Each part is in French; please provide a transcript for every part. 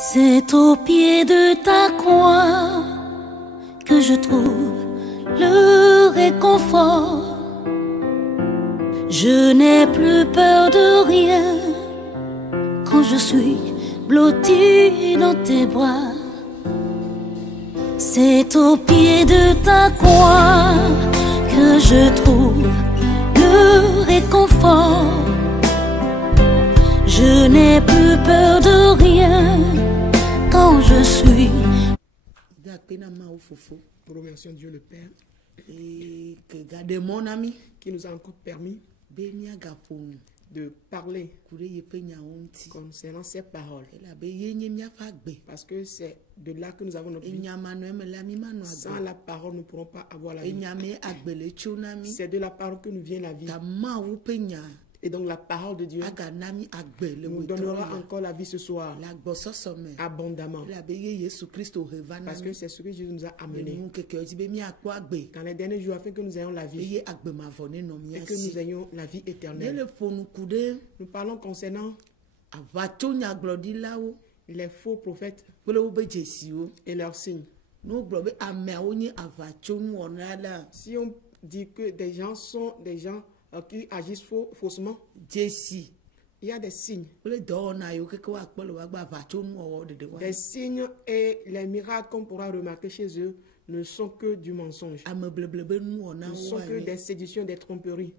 C'est au pied de ta croix que je trouve le réconfort. Je n'ai plus peur de rien quand je suis blotti dans tes bras. C'est au pied de ta croix que je trouve le réconfort. Je n'ai plus peur de rien quand je suis. Nous remercions Dieu le Père et que garder mon ami qui nous a encore permis de parler concernant ces paroles. Parce que c'est de là que nous avons notre vie. Sans la parole, nous ne pourrons pas avoir la vie. C'est de la parole que nous vient la vie. Et donc la parole de Dieu nous donnera encore la vie ce soir, abondamment. Parce que c'est ce que Jésus nous a amené dans les derniers jours, afin que nous ayons la vie et que nous ayons la vie éternelle. Nous parlons concernant les faux prophètes et leurs signes. Si on dit que des gens sont des gens qui agissent faussement, il y a des signes. Des signes et les miracles qu'on pourra remarquer chez eux ne sont que du mensonge. Ne sont que des séductions, des tromperies.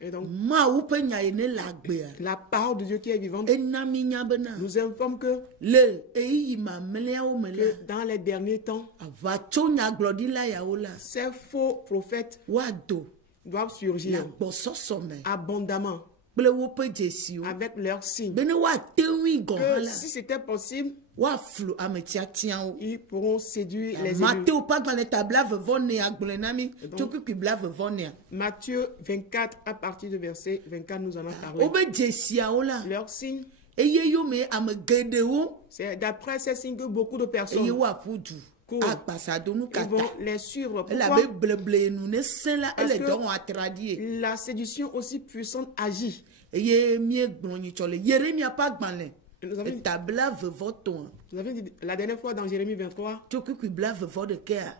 Et donc, la parole de Dieu qui est vivante nous informe que dans les derniers temps, ces faux prophètes doivent surgir abondamment avec leurs signes. Que si c'était possible, ils pourront séduire les élus. Matthieu 24, à partir du verset 24, nous en avons parlé. Leurs signes, c'est d'après ces signes que beaucoup de personnes ils vont les suivre. Pourquoi? Parce que la séduction aussi puissante agit. Nous avons dit la dernière fois dans Jérémie 23,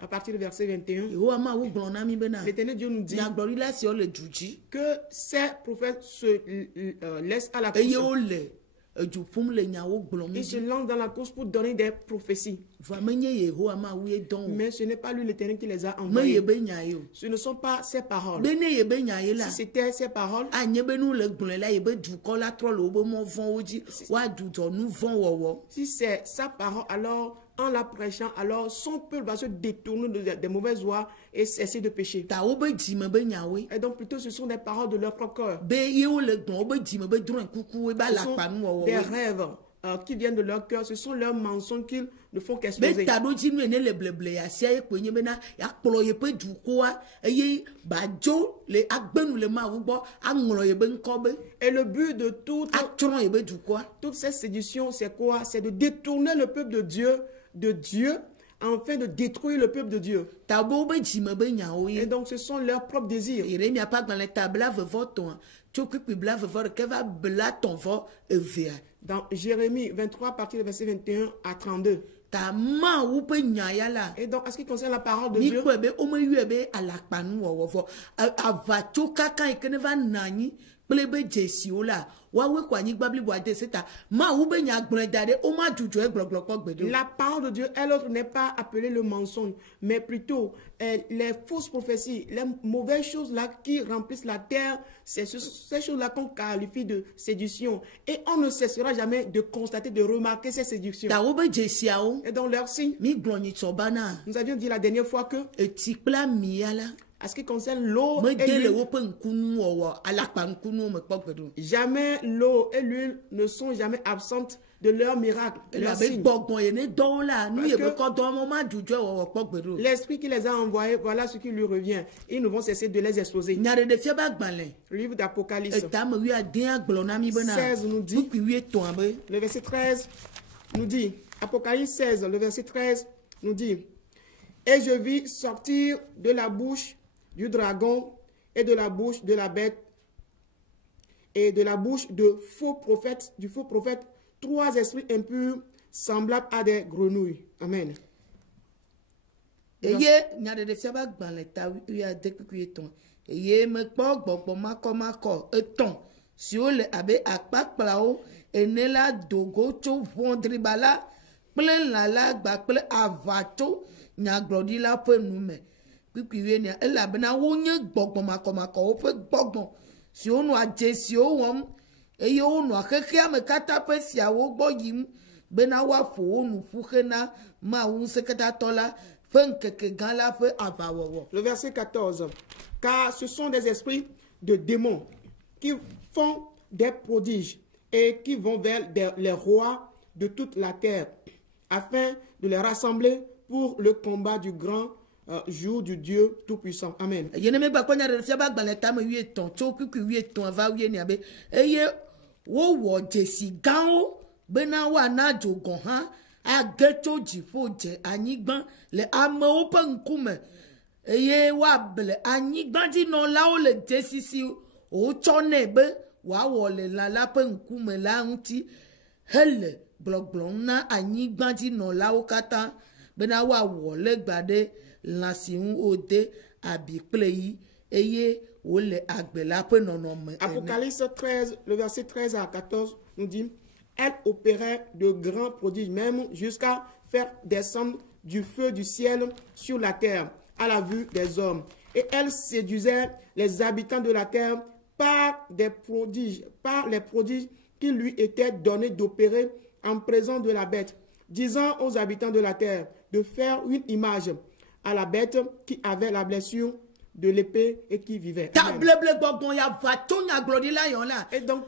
à partir du verset 21, l'Éternel Dieu nous dit que ces prophètes se laissent à la course. Ils se lancent dans la course pour donner des prophéties. Mais ce n'est pas lui l'Éternel qui les a envoyés. Ce ne sont pas ses paroles. Si c'était ses paroles, si c'est sa parole, alors en la prêchant, alors son peuple va se détourner des mauvaises voies et cesser de pécher. Et donc plutôt ce sont des paroles de leur propre cœur. Ce sont des rêves qui viennent de leur cœur. Ce sont leurs mensonges qu'ils ne font qu'exposer. Et le but de toutes ces séductions, c'est quoi? C'est de détourner le peuple de Dieu, afin de détruire le peuple de Dieu. Et donc ce sont leurs propres désirs. Dans Jérémie 23, à partir du verset 21 à 32. Et donc, en ce qui concerne la parole de Dieu, la parole de Dieu, elle autre n'est pas appelée le mensonge, mais plutôt les fausses prophéties, les mauvaises choses là qui remplissent la terre, c'est ces choses-là qu'on qualifie de séduction. Et on ne cessera jamais de constater, de remarquer ces séductions. Et dans leur signe, nous avions dit la dernière fois que à ce qui concerne l'eau et l'huile, jamais l'eau et l'huile ne sont jamais absentes de leur miracle. L'esprit qui les a envoyés, voilà ce qui lui revient. Ils ne vont cesser de les exposer. Le livre d'Apocalypse 16 nous dit, le verset 13 nous dit, Apocalypse 16, le verset 13 nous dit, et je vis sortir de la bouche du dragon et de la bouche de la bête et de la bouche du faux prophète, 3 esprits impurs semblables à des grenouilles. Amen. Eye nya de fia ba gban le ta wi a de kuku eton. Eye me kpo gbogbo mako eton. Si o le abe akpakpla o enela dogo tso vondri bala ple la gba ple avato nya glodi la pe nu me. Kuku wi ni e la bena wo nye gbogbo mako o pe gbogbo. Si o no aje si o won eye o no akeke ame kata pe si awo gbo yim bena wa fo onu fuhena ma un sekata tola. Le verset 14. Car ce sont des esprits de démons qui font des prodiges et qui vont vers les rois de toute la terre afin de les rassembler pour le combat du grand jour du Dieu Tout-Puissant. Amen. Ageto jifo je anyigban le amewo pe nkume eye wa ble anyigban di no la o le desisi o tsone be wa wo le la pe nkume la nti hele gblogblo na anyigban di no la o kata be na wa wo le gbade lansiun ode abi ple yi eye o le agbe la pe nono me. Apocalypse 13 le verset 13 à 14 nous dit: elle opérait de grands prodiges, même jusqu'à faire descendre du feu du ciel sur la terre, à la vue des hommes. Et elle séduisait les habitants de la terre par les prodiges qui lui étaient donnés d'opérer en présence de la bête, disant aux habitants de la terre de faire une image à la bête qui avait la blessure de l'épée et qui vivait. Et donc,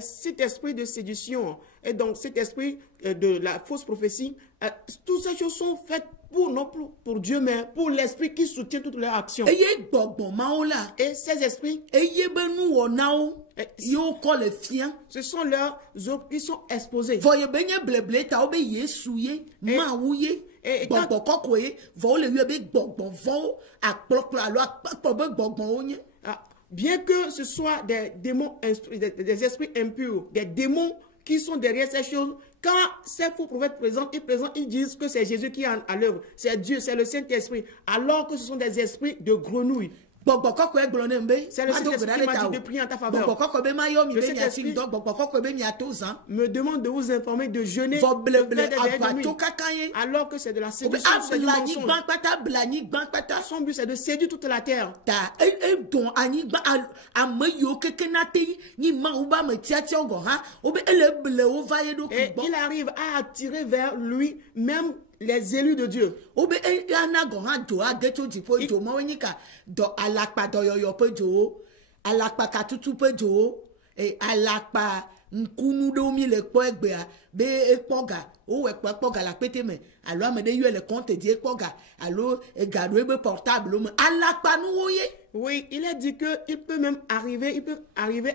cet esprit de séduction et donc cet esprit de la fausse prophétie, toutes ces choses sont faites non plus pour Dieu, mais pour l'esprit qui soutient toutes leurs actions. Et ces esprits, ce sont leurs œuvres qui sont exposés. Et bien que ce soit des démons, des esprits impurs, des démons qui sont derrière ces choses, quand ces faux prophètes ils disent que c'est Jésus qui est à l'œuvre, c'est Dieu, c'est le Saint-Esprit, alors que ce sont des esprits de grenouilles. C'est le Saint-Esprit qui m'a dit de prier en ta faveur. Le Saint-Esprit me demande de vous informer de jeûner alors que c'est de la séduction, c'est du mensonge. Son but c'est de séduire toute la terre. Et il arrive à attirer vers lui même les élus de Dieu. Nkunu do mi le kpo egbe a be ekpoga o we kpoga la pete me alo amede yo le compte di ekpoga alo egado ebe portable me alapa nu oye. Oui, il a dit que il peut arriver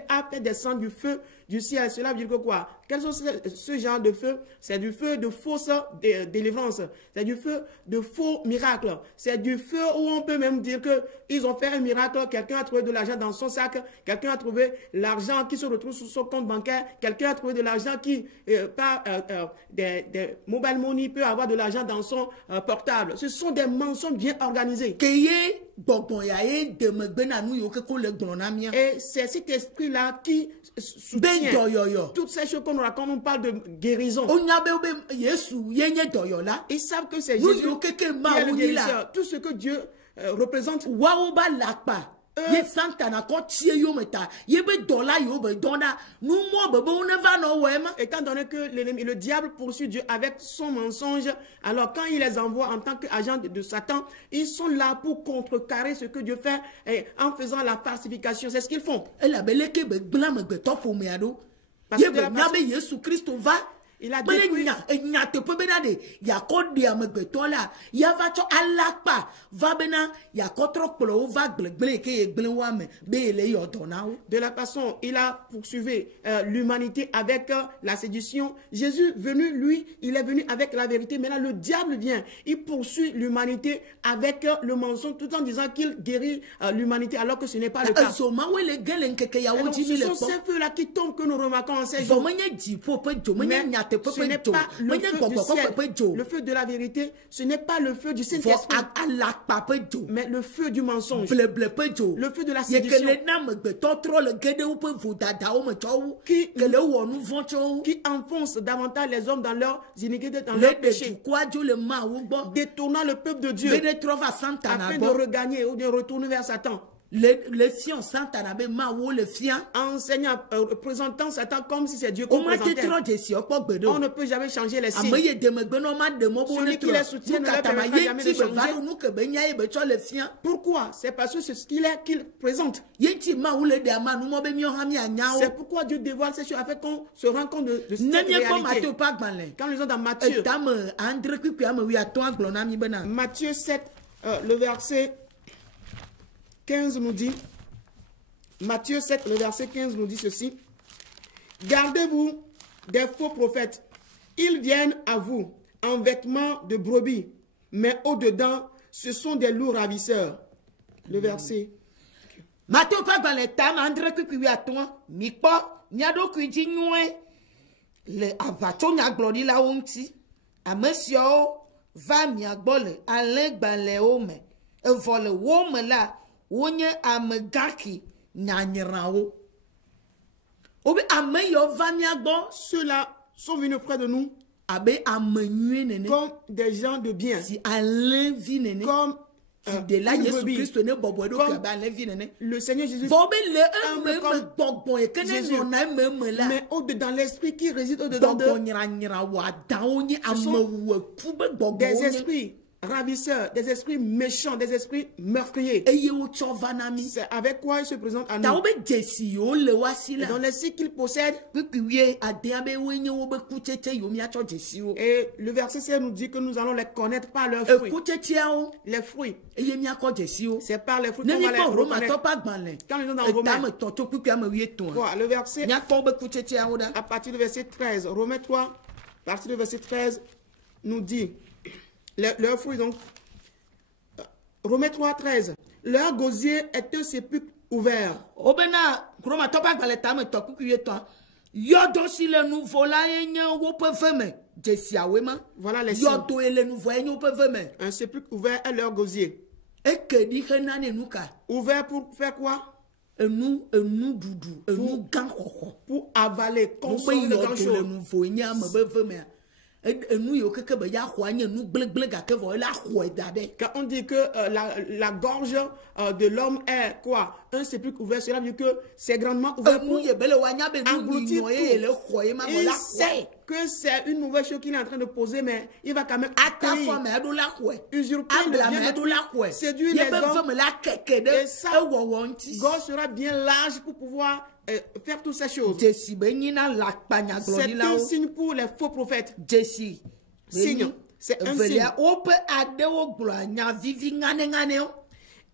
à faire descendre du feu du ciel. Cela veut dire que quoi? Quel sont ce genre de feu? C'est du feu de fausse délivrance. C'est du feu de faux miracles. C'est du feu où on peut même dire que ils ont fait un miracle. Quelqu'un a trouvé de l'argent dans son sac. Quelqu'un a trouvé l'argent qui se retrouve sur son compte bancaire. Quelqu'un a trouvé de l'argent qui, par des mobile money, peut avoir de l'argent dans son portable. Ce sont des mensonges bien organisés. Et c'est cet esprit-là qui soutient toutes ces choses qu'on nous raconte. On parle de guérison. Ils savent que c'est Jésus qui est le guérisseur. Tout ce que Dieu représente. Étant donné que le diable poursuit Dieu avec son mensonge, alors quand il les envoie en tant qu'agents de Satan, ils sont là pour contrecarrer ce que Dieu fait en faisant la falsification. C'est ce qu'ils font. Parce que Il a détruit. De la façon, il a poursuivi l'humanité avec la séduction. Jésus venu, lui, il est venu avec la vérité. Maintenant, le diable vient. Il poursuit l'humanité avec le mensonge tout en disant qu'il guérit l'humanité alors que ce n'est pas le cas. Ce sont ces feux-là qui tombent que nous remarquons en ces jours. Mais ce n'est pas le feu du ciel. Le feu de la vérité, ce n'est pas le feu du Saint-Esprit, mais le feu du mensonge. Le feu de la séduction. Qui enfonce davantage les hommes dans leurs iniquités, dans leurs péchés, détournant le peuple de Dieu afin de regagner ou de retourner vers Satan. Enseignant, présentant Satan comme si c'est Dieu qu'on présentait. On ne peut jamais changer les signes. Celui qui les soutient ne les permettra jamais de changer. Pourquoi? C'est parce que c'est ce qu'il est qu'il présente. C'est pourquoi Dieu dévoile ces choses afin qu'on se rende compte de cette réalité. Quand nous sommes dans Matthieu 7, le verset 15 nous dit, Matthieu 7, le verset 15 nous dit ceci: gardez-vous des faux prophètes. Ils viennent à vous en vêtements de brebis, mais au-dedans, ce sont des loups ravisseurs. Le verset. Matthieu pas dans les tam André qui à toi, Mikpo, Niado qui dit le avacho nya glori la onti, a monsieur va miagbole, a l'engbalé homme, et vole woman là. Wonye amegaki nyanyerao. Obe ameyo vaniagbo. Ceux-là sont venus près de nous abe amenyue nene comme des gens de bien. Si Alain vi nene comme de là Jésus Christ ne bobo do ka ba Alain vi nene. Le Seigneur Jésus. Bobe le me gbogbo e kene no na me la. Mais au-dedans l'esprit qui réside au-dedans de des esprits ravisseurs, des esprits méchants, des esprits meurtriers. C'est avec quoi il se présente à nous. Dans les signes qu'il possède. Et le verset 16 nous dit que nous allons les connaître par leurs fruits. Les fruits. C'est par les fruits qu'on va les reconnaître. Quand nous sommes dans Romains. Quoi, le verset, à partir du verset 13, Romains 3, à partir du verset 13, nous dit leur fruit, donc, Romains 3, 13. Leur gosier est un sépulcre ouvert. Obena, Roma topa baleta me toku kuyeto. Yodo si le nouveau là enya wo peut faire Jessia wema. Voilà les yodo et le nouveau enya wo peut faire. Un sépulcre ouvert est leur gosier. Et que dit henane nuka. Ouvert pour faire quoi? Nous doudou, nous gang pour avaler, consommer le grand chose. Le nouveau enya me faire. Quand on dit que la gorge de l'homme est quoi? Un sépulcre ouvert, cela veut dire que c'est grandement ouvert pour engloutir tout. Il sait que c'est une nouvelle chose qu'il est en train de poser, mais il va quand même usurper le bien de séduire les hommes. Et sa gorge sera bien large pour pouvoir faire toutes ces choses. C'est un signe pour les faux prophètes. Signe. C'est un signe.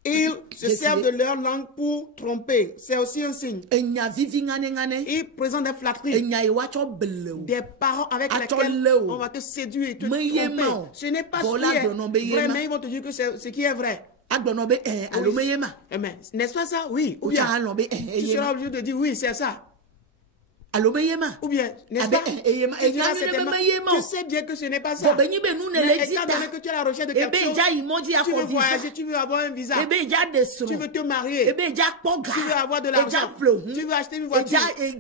Ils se servent de leur langue pour tromper. C'est aussi un signe. Ils présentent des flatteries. Des paroles avec lesquelles on va te séduire et te tromper. Ce n'est pas ce qui est vrai, mais ils vont te dire que c'est ce qui est vrai. N'est-ce pas ça? Oui. Ou bien, tu seras obligé de dire oui, c'est ça. Ou bien, n'est-ce pas? Tu sais bien que ce n'est pas ça. Mais étant donné que tu es à la recherche de quelque chose, tu veux voyager, tu veux avoir un visa, tu veux te marier, tu veux avoir de l'argent, tu veux acheter une voiture, tu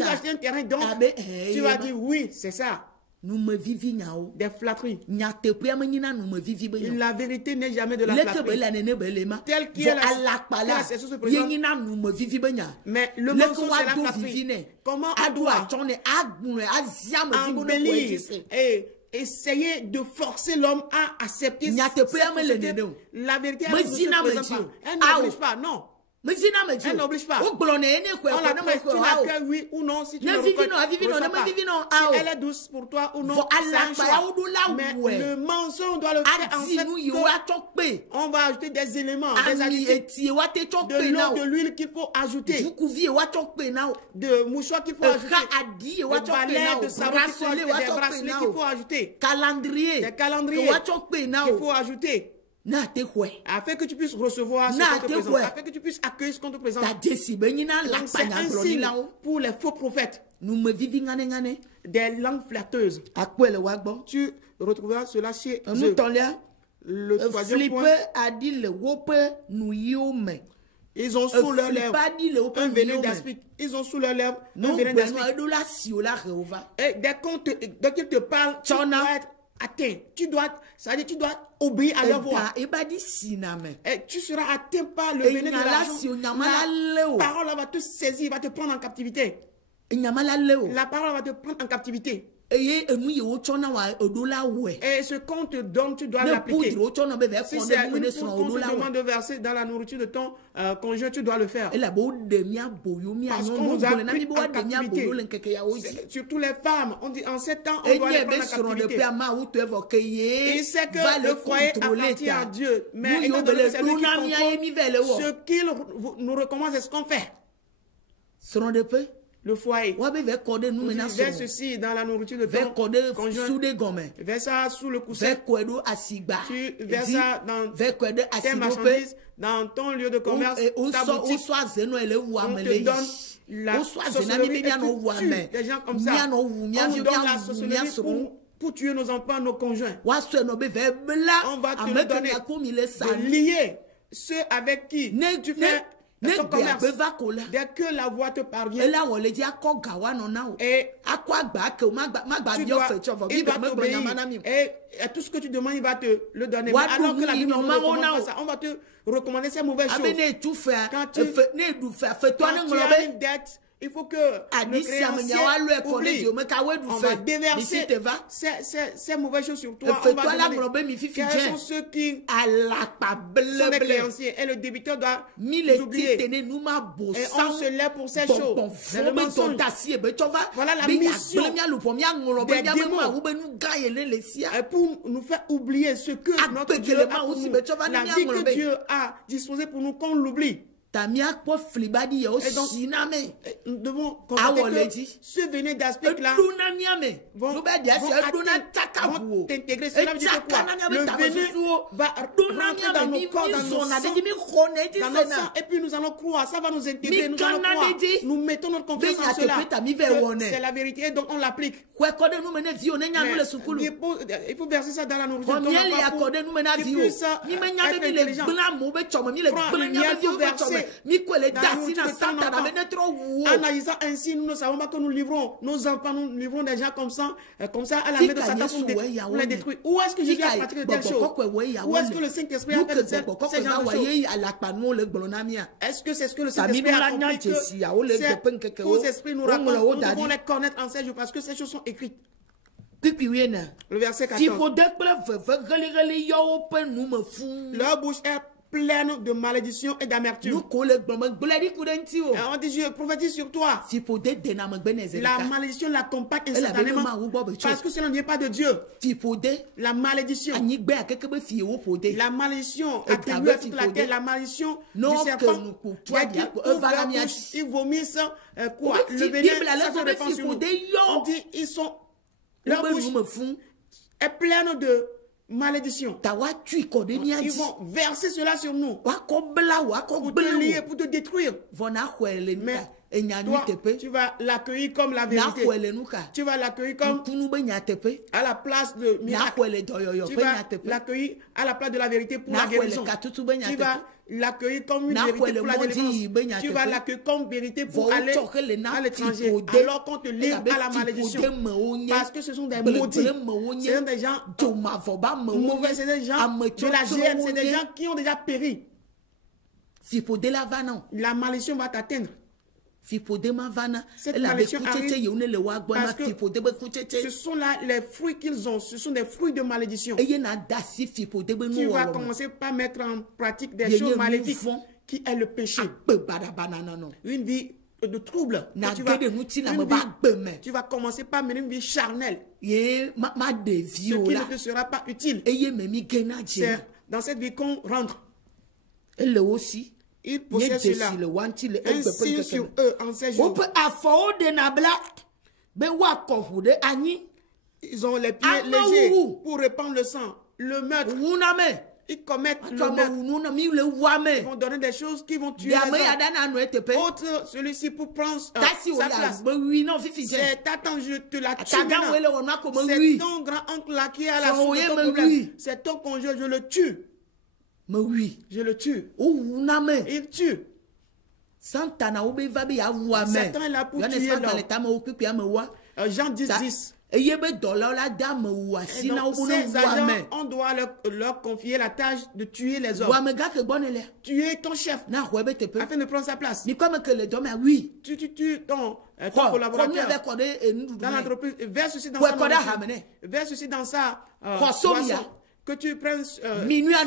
veux acheter un terrain, donc tu vas dire oui, c'est ça. Des flatteries. La vérité n'est jamais de la flatterie. Telle qui est la mais le mensonge c'est la flatterie. Comment on doit embellir et essayer de forcer l'homme à accepter la vérité. Elle ne se présente pas. Elle n'existe pas, non. Elle n'oblige pas. On l'appelle, tu l'accueilles, oui ou non, si tu ne reçois pas. Si elle est douce pour toi ou non, c'est un choix. Mais le mensonge, on doit le faire en fait. On va ajouter des éléments, des additifs, de l'eau, de l'huile qu'il faut ajouter, de mouchoirs qu'il faut ajouter, de balais, de savon qu'il faut ajouter, des bracelets qu'il faut ajouter, des calendriers qu'il faut ajouter. Afin que tu puisses recevoir ce qu'on te présente, afin que tu puisses accueillir ce qu'on te présente. C'est un signe pour les faux prophètes, des langues flatteuses. Tu retrouveras cela chez eux. Le troisième point, ils ont sous leurs lèvres un venin d'aspic. Ils ont sous leurs lèvres un venin d'aspic. Et dès qu'ils te parlent, tu dois être atteint. Tu dois obéir à leur voix. Et tu seras atteint par le venin de l'argent. La parole va te saisir, va te prendre en captivité. La parole va te prendre en captivité. Et ce qu'on te donne, tu dois l'appliquer. Si c'est une poudre qu'on te demande de verser dans la nourriture de ton conjoint, tu dois le faire. Parce qu'on nous a pris en captivité. Surtout les femmes, on dit en 7 ans, on doit les prendre en captivité. Il sait que le foyer appartient à Dieu. Mais étant donné que c'est lui qui contrôle, ce qu'il nous recommande, c'est ce qu'on fait. Le foyer. Verse ceci dans la nourriture de ton conjoint. Verse ça sous le coussin. Tu verses ça dans tes marchandises, dans ton lieu de commerce, ta boutique. On te donne la sorcellerie. Des gens comme ça. On nous donne la sorcellerie pour tuer nos enfants, nos conjoints. On va te le donner. De lier ceux avec qui tu fais ton commerce. Dès que la voix te parvient, et il va t'obéir. Et tout ce que tu demandes, il va te le donner. Mais alors que la Bible ne recommande pas ça, on va te recommander ces mauvaises choses. Quand tu as une dette, il faut que le créancier oublie. On va déverser ces mauvaises choses sur toi. On va demander quels sont ceux qui sont des créanciers. Et le débiteur doit oublier. Et on se lève pour ces choses. Le mensonge. Voilà la mission des démons. Et pour nous faire oublier ce que notre Dieu a pour nous. La vie que Dieu a disposée pour nous, qu'on l'oublie. Et donc, nous devons constater que ce venin d'aspic-là vont t'intégrer. Cela veut dire quoi? Le venin va rentrer dans nos corps, dans notre sang, et puis nous allons croire. Ça va nous intégrer, nous allons croire. Nous mettons notre confiance en cela. C'est la vérité, donc on l'applique. Il faut verser ça dans la nourriture. Tu puisses être intelligent. Prends le miel pour verser. Analysant ainsi, nous ne savons pas que nous livrons nos enfants, nous livrons des gens comme ça à la main de Satan pour les détruire. Où est-ce que Jésus a pratiqué telle chose? Où est-ce que le Saint-Esprit a fait ces gens de choses? Est-ce que c'est ce que le Saint-Esprit a compris que ces faux esprits nous racontent? Nous devons les connaître en ces jours parce que ces choses sont écrites. Le verset 14. Leur bouche est pleine de malédiction et d'amertume. On dit, je prophétise sur toi. La malédiction l'accompagne instantanément parce que cela ne vient pas de Dieu. La malédiction. La malédiction attribuée à toute la terre. La malédiction du serpent. Ils vomissent quoi? Le venin, ça se répand sur nous. On dit, leur bouche est pleine de malédiction. Ils vont verser cela sur nous pour te lier, pour te détruire. Mais toi, tu vas l'accueillir comme la vérité. Tu vas l'accueillir comme à la place de miracle. Tu vas l'accueillir à la place de la vérité pour la guérison. Tu vas l'accueillir comme une vérité pour la délivrance. Tu vas l'accueillir comme vérité pour aller à l'étranger. Alors qu'on te livre à la malédiction. Parce que ce sont des maudits. Ce sont des gens mauvais. C'est des gens de la gêne. C'est des gens qui ont déjà péri. La malédiction va t'atteindre. Cette malédiction arrive parce que ce sont là les fruits qu'ils ont. Ce sont des fruits de malédiction. Tu vas commencer par mettre en pratique des choses maléfiques qui est le péché. Une vie de trouble. Tu vas commencer par mener une vie charnelle qui ne te sera pas utile. C'est dans cette vie qu'on rentre. Il possède cela. Un signe sur eux en ces jours. Ils ont les pieds légers pour répandre le sang, le meurtre. Ils commettent le meurtre. Ils vont donner des choses qui vont tuer les hommes. Autre, celui-ci pour prendre sa place. C'est Tatan, je te la tue maintenant. C'est ton grand-oncle là qui a la source de ton problème. C'est ton conjoint, je le tue. Je le tue. Il tue. Satan est là pour tuer l'homme. Jean 10:10. Et donc, ces agents, on doit leur confier la tâche de tuer les hommes. Tuer ton chef afin de prendre sa place. Tu tues ton collaborateur dans l'entreprise. Verse ceci dans sa nourriture. Verse ceci dans sa boisson. Que tu prennes minuit à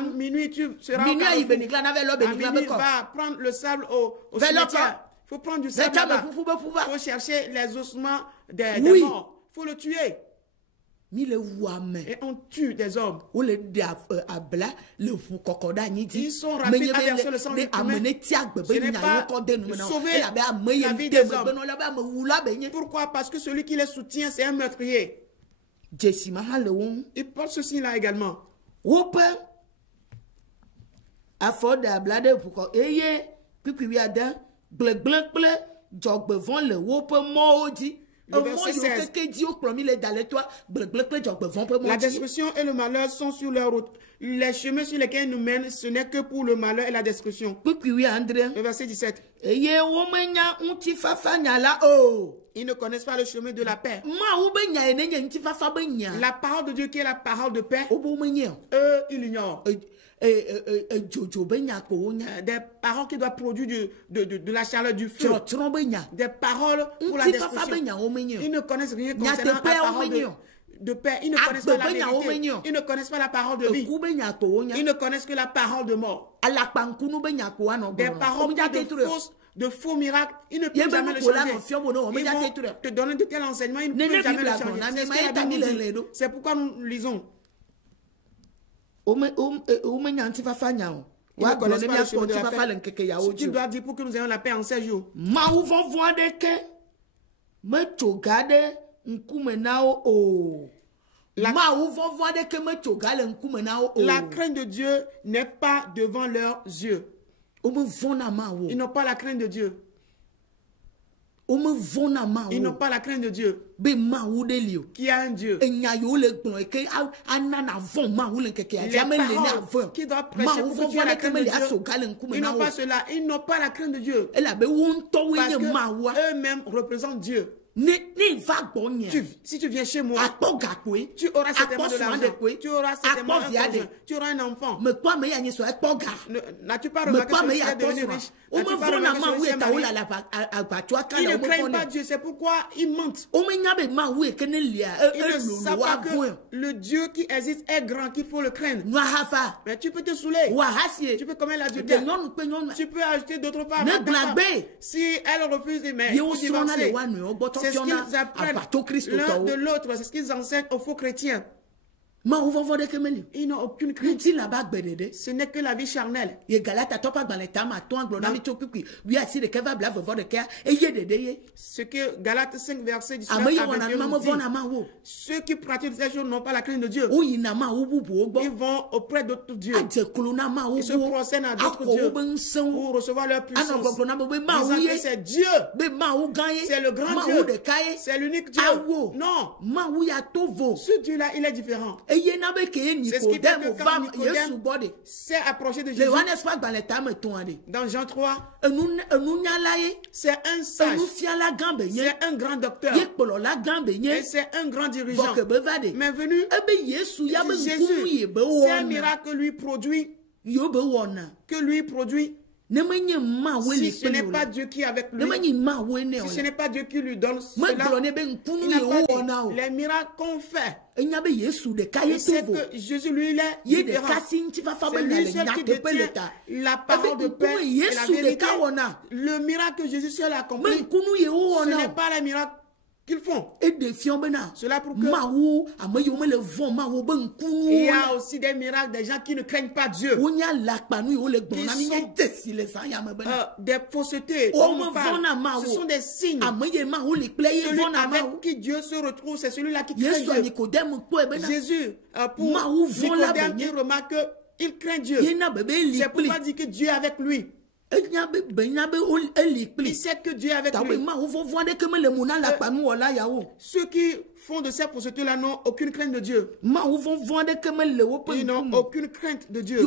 minuit, tu seras à minuit, va prendre le sable au cimetière. Il faut prendre du sable là-bas. Il faut chercher les ossements des morts. Il faut le tuer. Et on tue des hommes. Ils sont rapides à verser le sang du humain. Ce n'est pas sauver la vie des hommes. Pourquoi? Parce que celui qui les soutient, c'est un meurtrier. Il porte ceci là également. La destruction et le malheur sont sur leur route. Les chemins sur lesquels ils nous mènent, ce n'est que pour le malheur et la destruction. Le verset 17. Ils ne connaissent pas le chemin de la paix. La parole de Dieu qui est la parole de paix, eux, ils l'ignorent. Des paroles qui doivent produire de la chaleur, du feu. Des paroles pour la destruction. Ils ne connaissent rien concernant la parole de paix. Ils ne connaissent pas la vérité. Ils ne connaissent pas la parole de vie. Ils ne connaissent que la parole de mort. Des paroles de faux miracles. Ils ne peuvent jamais le changer. Ils vont te donner de tels enseignements. Ils ne peuvent jamais le changer. C'est pourquoi nous lisons. Ils ne connaissent pas le chemin de la paix. Ce qu'il doit dire pour que nous ayons la paix en ces jours. La crainte de Dieu n'est pas devant leurs yeux. Ils n'ont pas la crainte de Dieu. Ils n'ont pas la crainte de Dieu. Qui a un Dieu. Les paroles qui doivent prêcher pour que tu aies la crainte de Dieu. Ils n'ont pas cela. Ils n'ont pas la crainte de Dieu. Parce que eux-mêmes représentent Dieu. Si tu viens chez moi, tu auras certainement de l'argent, tu auras certainement un conjoint, tu auras un enfant. N'as-tu pas remarqué que tu es devenu riche? Ils ne craignent pas Dieu, c'est pourquoi ils mentent. Ils ne savent pas que le Dieu qui existe est grand, qu'il faut le craindre. Mais tu peux te saouler. Tu peux commettre l'adultère. Tu peux ajouter d'autres femmes. Si elle refuse, mais il faut divorcer. C'est ce qu'ils apprennent l'un de l'autre. C'est ce qu'ils enseignent aux faux chrétiens. Ils n'ont aucune crainte. Ce n'est que la vie charnelle. Ce que Galates 5 verset 19 dit. Ceux qui pratiquent ces choses n'ont pas la crainte de Dieu. Ils vont auprès d'autres dieux. Ils se procèdent à d'autres dieux pour recevoir leur puissance. Disant que c'est Dieu. C'est le grand Dieu. C'est l'unique Dieu. Non. Ce Dieu-là, il est différent. C'est ce qui fait que quand Nicodème s'est approché de Jésus, dans Jean 3, c'est un sage, c'est un grand docteur, et c'est un grand dirigeant. Mais venu, Jésus, c'est un miracle que lui produit, Si ce n'est pas Dieu qui est avec lui, si ce n'est pas Dieu qui lui donne cela, il n'a pas dit. Les miracles qu'on fait, c'est que Jésus, lui, il est différent. C'est lui seul qui détient la parole de paix et la vérité. Le miracle que Jésus seul a accompli, ce n'est pas les miracles qu'ils font. Cela pour que il y a aussi des miracles des gens qui ne craignent pas Dieu, qui sont des faussetés. Ce sont des signes. Celui avec qui Dieu se retrouve, c'est celui-là qui craint Dieu. Jésus, pour Nicodème, il remarque qu'il craint Dieu. C'est pourquoi il dit que Dieu est avec lui. Il sait que Dieu est avec lui. Ceux qui font de ces faussetés-là n'ont aucune crainte de Dieu. Ils n'ont aucune crainte de Dieu.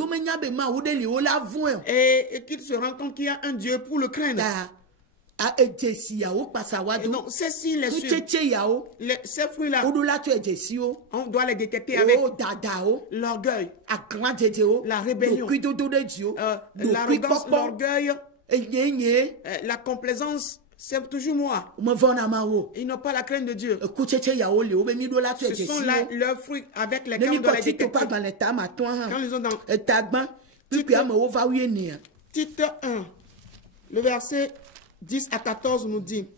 Et qu'ils se rendent compte qu'il y a un Dieu pour le craindre. Et donc, ces signes, ces fruits-là, on doit les détecter avec l'orgueil, la rébellion, l'arrogance, l'orgueil, la complaisance. C'est toujours moi. Ils n'ont pas la crainte de Dieu. Ce sont là leurs fruits avec lesquels on doit les détecter. Quand ils ont dans Tite 1, le verset 10 à 14 nous dit: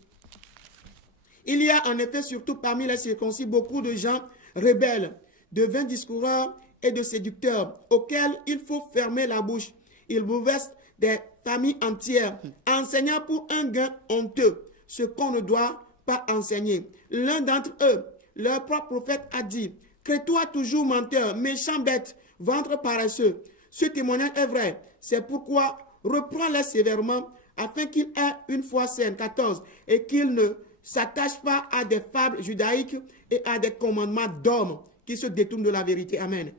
il y a en effet surtout parmi les circoncis beaucoup de gens rebelles, de vains discoureurs et de séducteurs, auxquels il faut fermer la bouche. Ils bouleversent des familles entières, enseignant pour un gain honteux ce qu'on ne doit pas enseigner. L'un d'entre eux, leur propre prophète, a dit: crée-toi toujours menteur, méchant bête, ventre paresseux. Ce témoignage est vrai. C'est pourquoi reprends-les sévèrement, afin qu'il ait une foi saine, 14, et qu'il ne s'attache pas à des fables judaïques et à des commandements d'hommes qui se détournent de la vérité. Amen.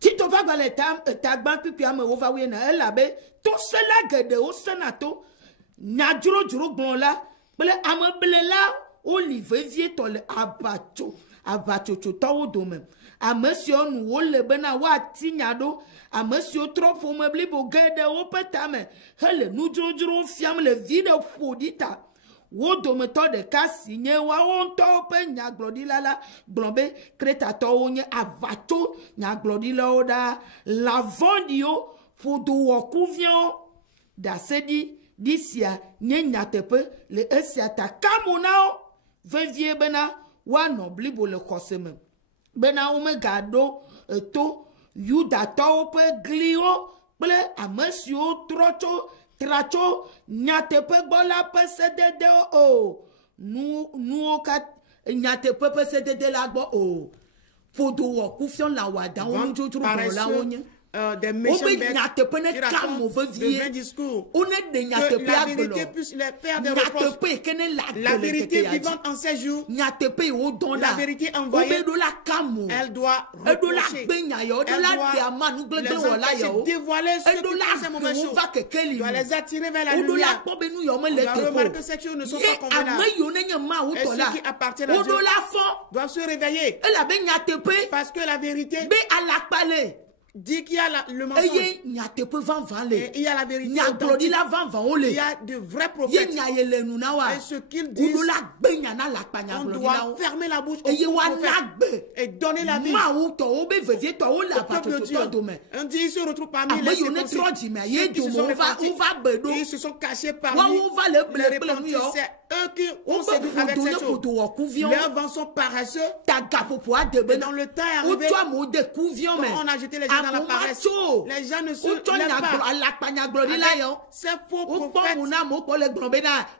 Si tu vas dans les tagban, puis à me revoir, elle a tout cela que de au sénato, n'a juro bon là, mais à me blela, Olivier tole abacho, tao domaine. A monsieur nous le benawa tignado, a monsieur trop pour me blibo gade au petame, hele nous juro fiam le vide fodita. Wodo me to de ka signé wa on to pe nya glodila la glombe kreta to onye avato nya glodila oda la vondio fodo wokuvion da sedi disia nya tepe le esiata kamonao vevie bena wa no blibo le koseme bena o me gado to yuda to pe glio ple a monsieur trocho tracho nyatepe bola pcdd o nous kat nyatepe pcdd la bo o fodo wo kufion la wada on jojo la onye des méchants bêtes de vains discours, que la vérité puisse les faire des reproches. La vérité vivante en ces jours, la vérité envoyée, elle doit reprocher, elle doit dévoiler ceux qui font ces mauvaises choses, elle doit les attirer vers la lumière. On doit remarquer que ces choses ne sont pas convenables. Et ceux qui appartiennent à Dieu doivent se réveiller, parce que la vérité dit qu'il y a le mensonge. Et il y a la vérité. Il y a de vrais prophètes. Et ce qu'ils disent, on doit fermer la bouche aux prophètes et donner la vie au peuple de Dieu. On dit ils se retrouvent parmi les circoncis, ceux qui se sont répartis, ils se sont cachés parmi les répartis. C'est eux qui ont séduit avec ces choses. Leurs vents sont paresseux. Et dans le temps est arrivé, quand on a jeté les gens dans la paresse, les gens ne se lèvent pas. C'est faux prophètes.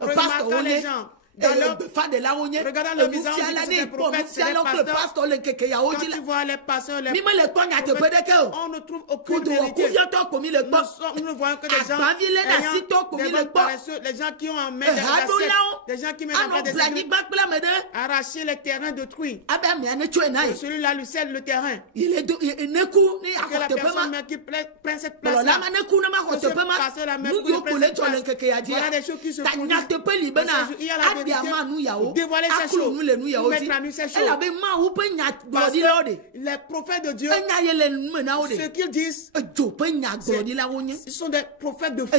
Remarquant les gens. Regardant le visage des prophètes, c'est des pasteurs. Quand tu vois les pasteurs, les prophètes, on ne trouve aucune vérité. Nous ne voyons que des gens ayant des paresseux, les gens qui ont en main des racines, des gens qui mettent en main des églises, arracher les terrains détruits. Celui-là lui cède le terrain. Que la personne qui prenne cette place-là, voilà des choses qui se produisent. Il y a la vérité. dévoiler ces choses, nous mettre à nu ces choses. Les prophètes de Dieu, ce qu'ils disent, ce sont des prophètes de feu.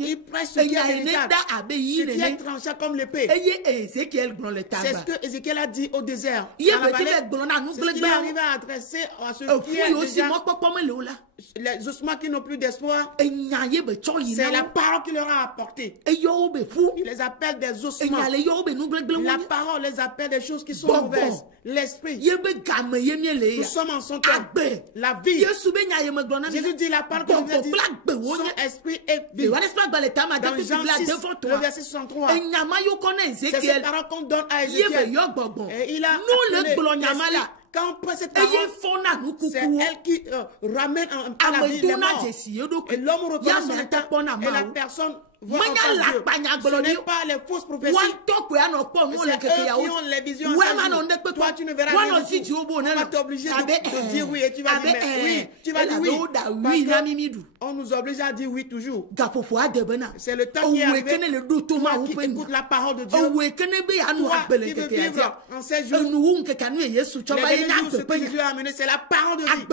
Ils prêchent ce qui est véritable, ce qui est tranché comme l'épée. C'est ce que Ézéchiel a dit au désert. C'est ce qu'il est arrivé à adresser à ceux qui est déjà les ossements qui n'ont plus d'espoir. C'est la parole qu'il leur a apportée. Il les appelle des ossements. La parole les appelle des choses qui sont mauvaises. L'esprit. Nous sommes en son temps. La vie. Jésus dit la parole que vous avez dit. Son esprit est vie. Dans Jean 6, le verset 63. C'est cette parole qu'on donne à Ézéchiel. Et il a appelé. Quand on prend cette parole, c'est elle qui ramène à la vie les morts. Et l'homme retourne son état et la personne voit en face Dieu. Ce n'est pas les fausses prophéties. C'est eux qui ont les visions. Toi, tu ne verras rien du tout. On va t'obliger de dire oui et tu vas dire oui. Tu vas dire oui. Parce qu'on nous oblige à dire oui toujours. C'est le temps qui est arrivé. Toi qui écoutes la parole de Dieu. Toi qui veux vivre en ces jours. Les derniers jours, ce que Jésus a amené, c'est la parole de vie.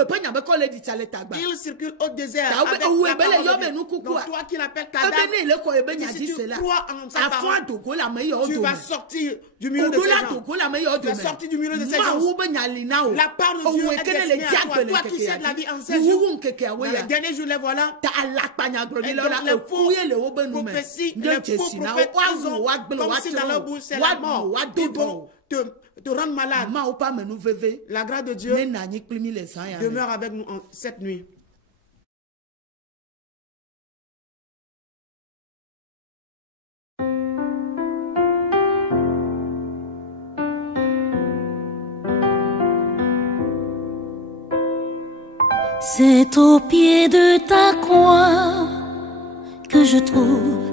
Il circule au désert avec la parole de vie. Donc toi qui l'appelles cadavre, si tu crois en sa parole, tu vas sortir du milieu de ces gens. Tu vas sortir du milieu de ces gens. La parole de Dieu est destinée à toi. Toi qui sais de la vie en ces jours. Dans les derniers jours, les voilà. Et donc les faux prophéties, les faux prophètes, ils ont, comme si dans leur bouche, c'est la mort. Ils vont te rendre malade. La grâce de Dieu demeure avec nous en cette nuit. C'est au pied de ta croix que je trouve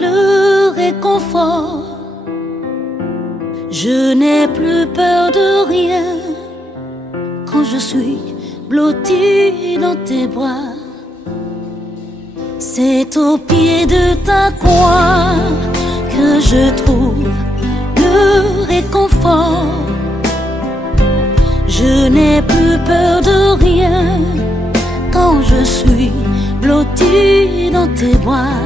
le réconfort. Je n'ai plus peur de rien quand je suis blotti dans tes bras. C'est au pied de ta croix que je trouve le réconfort. Je n'ai plus peur de rien quand je suis blotti dans tes bras.